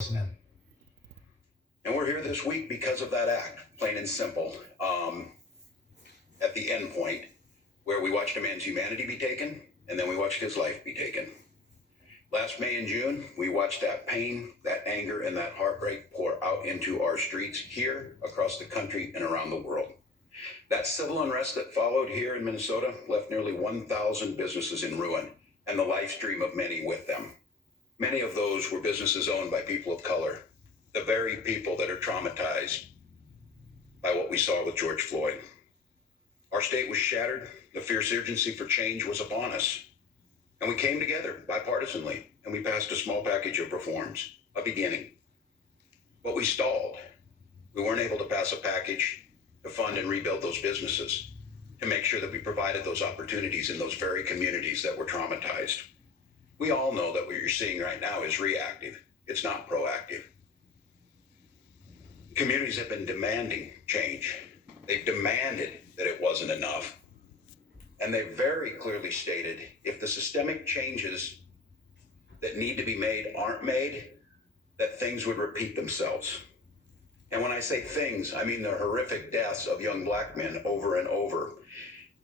And we're here this week because of that act, plain and simple. At the end point, where we watched a man's humanity be taken, and then we watched his life be taken. Last May and June, we watched that pain, that anger, and that heartbreak pour out into our streets here, across the country, and around the world. That civil unrest that followed here in Minnesota left nearly 1,000 businesses in ruin, and the life stream of many with them. Many of those were businesses owned by people of color, the very people that are traumatized by what we saw with George Floyd. Our state was shattered. The fierce urgency for change was upon us. And we came together bipartisanly, and we passed a small package of reforms, a beginning. But we stalled. We weren't able to pass a package to fund and rebuild those businesses, to make sure that we provided those opportunities in those very communities that were traumatized. We all know that what you're seeing right now is reactive. It's not proactive. Communities have been demanding change. They've demanded that it wasn't enough. And they very clearly stated, if the systemic changes that need to be made aren't made, that things would repeat themselves. And when I say things, I mean the horrific deaths of young black men over and over,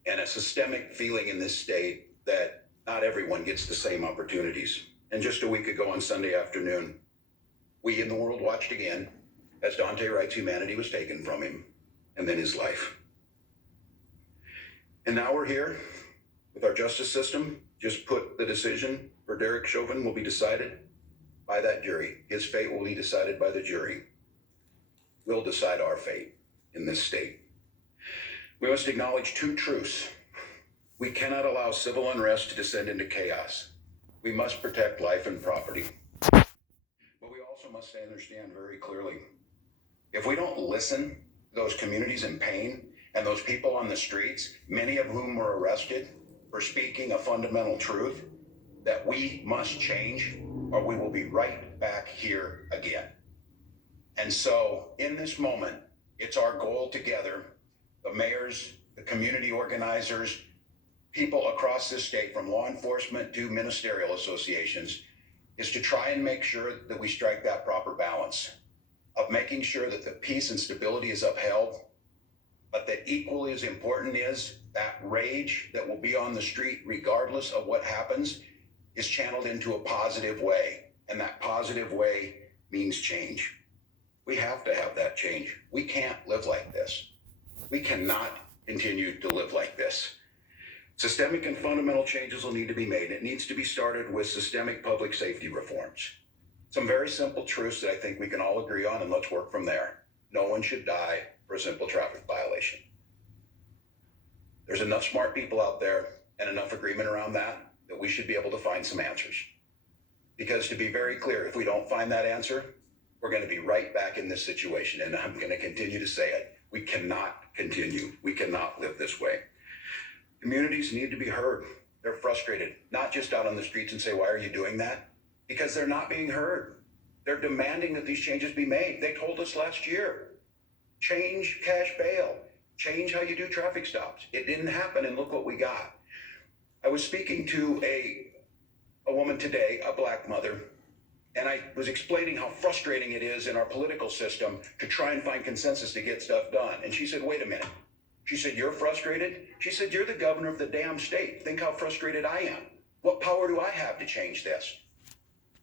and a systemic feeling in this state that not everyone gets the same opportunities. And just a week ago on Sunday afternoon, we in the world watched again as Daunte Wright's humanity was taken from him, and then his life. And now we're here with our justice system. Just put the decision for Derek Chauvin will be decided by that jury. His fate will be decided by the jury. We'll decide our fate in this state. We must acknowledge two truths. We cannot allow civil unrest to descend into chaos. We must protect life and property. But we also must understand very clearly, if we don't listen to those communities in pain and those people on the streets, many of whom were arrested for speaking a fundamental truth, that we must change or we will be right back here again. And so in this moment, it's our goal together, the mayors, the community organizers, people across this state, from law enforcement to ministerial associations, is to try and make sure that we strike that proper balance of making sure that the peace and stability is upheld, but that equally as important is that rage that will be on the street, regardless of what happens, is channeled into a positive way. And that positive way means change. We have to have that change. We can't live like this. We cannot continue to live like this. Systemic and fundamental changes will need to be made. It needs to be started with systemic public safety reforms. Some very simple truths that I think we can all agree on, and let's work from there. No one should die for a simple traffic violation. There's enough smart people out there and enough agreement around that we should be able to find some answers. Because to be very clear, if we don't find that answer, we're going to be right back in this situation. And I'm going to continue to say it. We cannot continue. We cannot live this way. Communities need to be heard. They're frustrated, not just out on the streets and say, why are you doing that? Because they're not being heard. They're demanding that these changes be made. They told us last year, change cash bail, change how you do traffic stops. It didn't happen, and look what we got. I was speaking to a woman today, a black mother, and I was explaining how frustrating it is in our political system to try and find consensus to get stuff done. And she said, wait a minute. She said, you're frustrated? She said, you're the governor of the damn state. Think how frustrated I am. What power do I have to change this?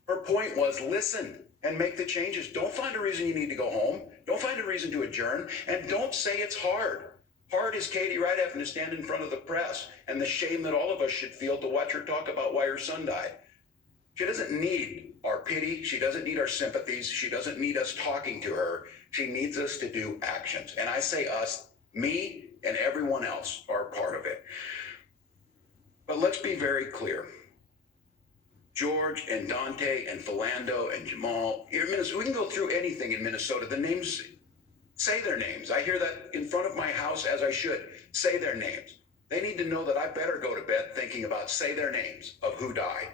Her point was, listen and make the changes. Don't find a reason you need to go home. Don't find a reason to adjourn. And don't say it's hard. Hard is Katie Wright having to stand in front of the press and the shame that all of us should feel to watch her talk about why her son died. She doesn't need our pity. She doesn't need our sympathies. She doesn't need us talking to her. She needs us to do actions. And I say us, me and everyone else are part of it. But let's be very clear. George and Daunte and Philando and Jamal, we can go through anything in Minnesota. The names, say their names. I hear that in front of my house, as I should. Say their names. They need to know that I better go to bed thinking about say their names of who died.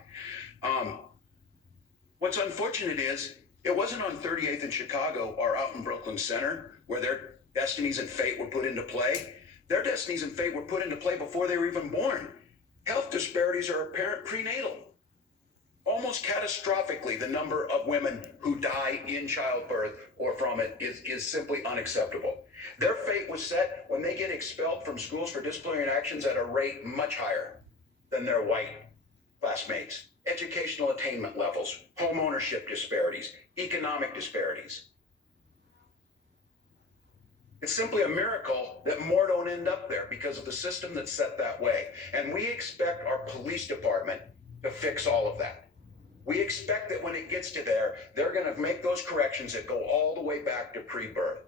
What's unfortunate is it wasn't on 38th in Chicago or out in Brooklyn Center where their destinies and fate were put into play. Their destinies and fate were put into play before they were even born. Health disparities are apparent prenatal. almost catastrophically, the number of women who die in childbirth or from it is simply unacceptable. Their fate was set when they get expelled from schools for disciplinary actions at a rate much higher than their white classmates. Educational attainment levels, home ownership disparities, economic disparities. It's simply a miracle that more don't end up there because of the system that's set that way. And we expect our police department to fix all of that. We expect that when it gets to there, they're going to make those corrections that go all the way back to pre-birth.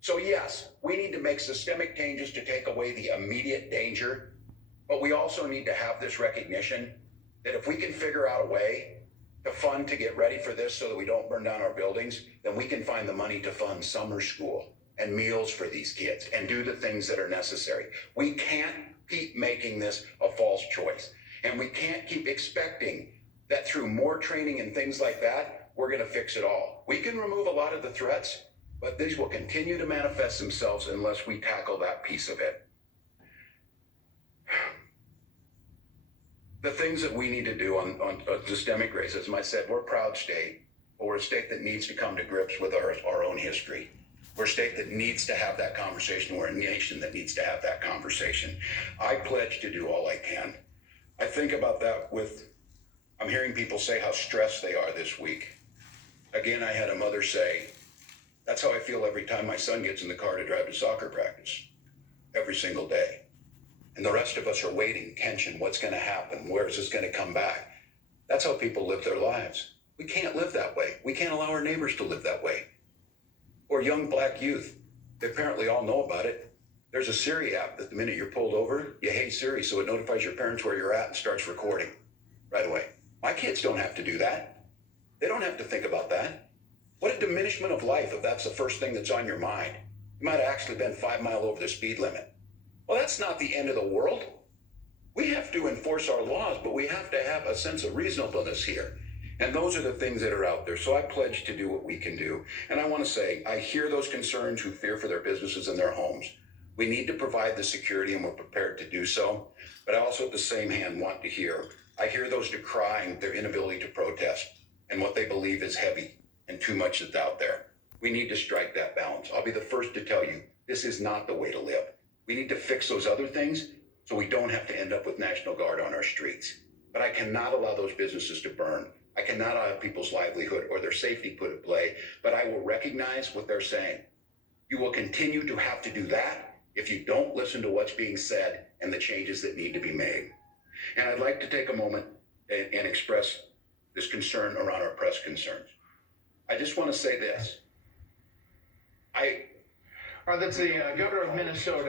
So yes, we need to make systemic changes to take away the immediate danger, but we also need to have this recognition that if we can figure out a way to fund to get ready for this so that we don't burn down our buildings, then we can find the money to fund summer school and meals for these kids and do the things that are necessary. We can't keep making this a false choice. And we can't keep expecting that through more training and things like that, we're going to fix it all. We can remove a lot of the threats, but these will continue to manifest themselves unless we tackle that piece of it. The things that we need to do on systemic racism, I said, we're a proud state, but we're a state that needs to come to grips with our own history. We're a state that needs to have that conversation. We're a nation that needs to have that conversation. I pledge to do all I can. I think about that I'm hearing people say how stressed they are this week. Again, I had a mother say, that's how I feel every time my son gets in the car to drive to soccer practice, every single day. And the rest of us are waiting, tension, what's going to happen? Where is this going to come back? That's how people live their lives. We can't live that way. We can't allow our neighbors to live that way. Or young black youth. They apparently all know about it. There's a Siri app that the minute you're pulled over, you hey Siri, so it notifies your parents where you're at and starts recording right away. My kids don't have to do that. They don't have to think about that. What a diminishment of life if that's the first thing that's on your mind. You might have actually been 5 miles over the speed limit. Well, that's not the end of the world. We have to enforce our laws, but we have to have a sense of reasonableness here. And those are the things that are out there. So I pledge to do what we can do. And I want to say, I hear those concerns who fear for their businesses and their homes. We need to provide the security, and we're prepared to do so. But I also, at the same hand, want to I hear those decrying their inability to protest and what they believe is heavy and too much that's out there. We need to strike that balance. I'll be the first to tell you, this is not the way to live. We need to fix those other things so we don't have to end up with National Guard on our streets. But I cannot allow those businesses to burn. I cannot allow people's livelihood or their safety put at play, but I will recognize what they're saying. You will continue to have to do that if you don't listen to what's being said and the changes that need to be made. And I'd like to take a moment and express this concern around our press concerns. I just want to say this. All right, that's the governor of Minnesota.